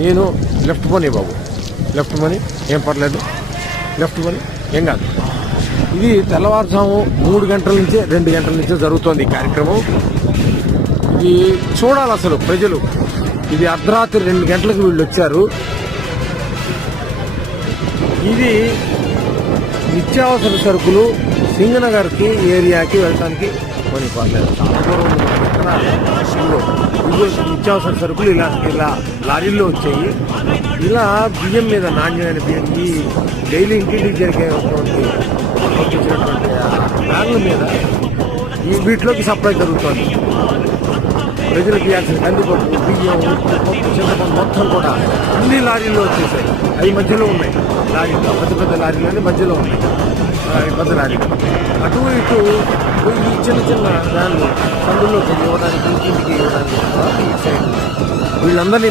నేను లెఫ్ట్ పోనీ బాబు, లెఫ్ట్ పోనీ, ఏం పర్లేదు, లెఫ్ట్ పోనీ, ఏం కాదు. ఇది తెల్లవారుజాము 3 గంటల నుంచే 2 గంటల నుంచే జరుగుతోంది ఈ కార్యక్రమం. ఇది చూడాలి అసలు ప్రజలు. ఇది అర్ధరాత్రి 2 గంటలకు వీళ్ళు వచ్చారు. ఇది నిత్యావసర సరుకులు సింగనగర్కి ఏరియాకి వెళ్ళడానికి కొని పర్లేదు, చాలా దూరం ఉంది. ఇక్కడ నిత్యావసర సరుకులు ఇలా లారీల్లో వచ్చాయి. ఇలా బియ్యం మీద, నాణ్యమైన బియ్యం, ఈ డైలీ ఇంటింటికి జరిగేటువంటి పంపించినటువంటి వ్యాన్ల మీద వీటిలోకి సప్లై జరుగుతుంది. ప్రజలకు ఇవ్వాల్సిన కందిపప్పు, బియ్యం, ఉప్పు, పప్పు, చింతపండు మొత్తం కూడా అన్ని లారీల్లో వచ్చేసాయి. అవి మధ్యలో ఉన్నాయి, లారీలో పెద్ద లారీలోనే మధ్యలో ఉన్నాయి. పెద్ద లారీలు అటు ఇటు ఈ చిన్న వ్యాన్లు సందుల్లోకి ఇవ్వడానికి, ఇంటికి ఇవ్వడానికి వీళ్ళందరినీ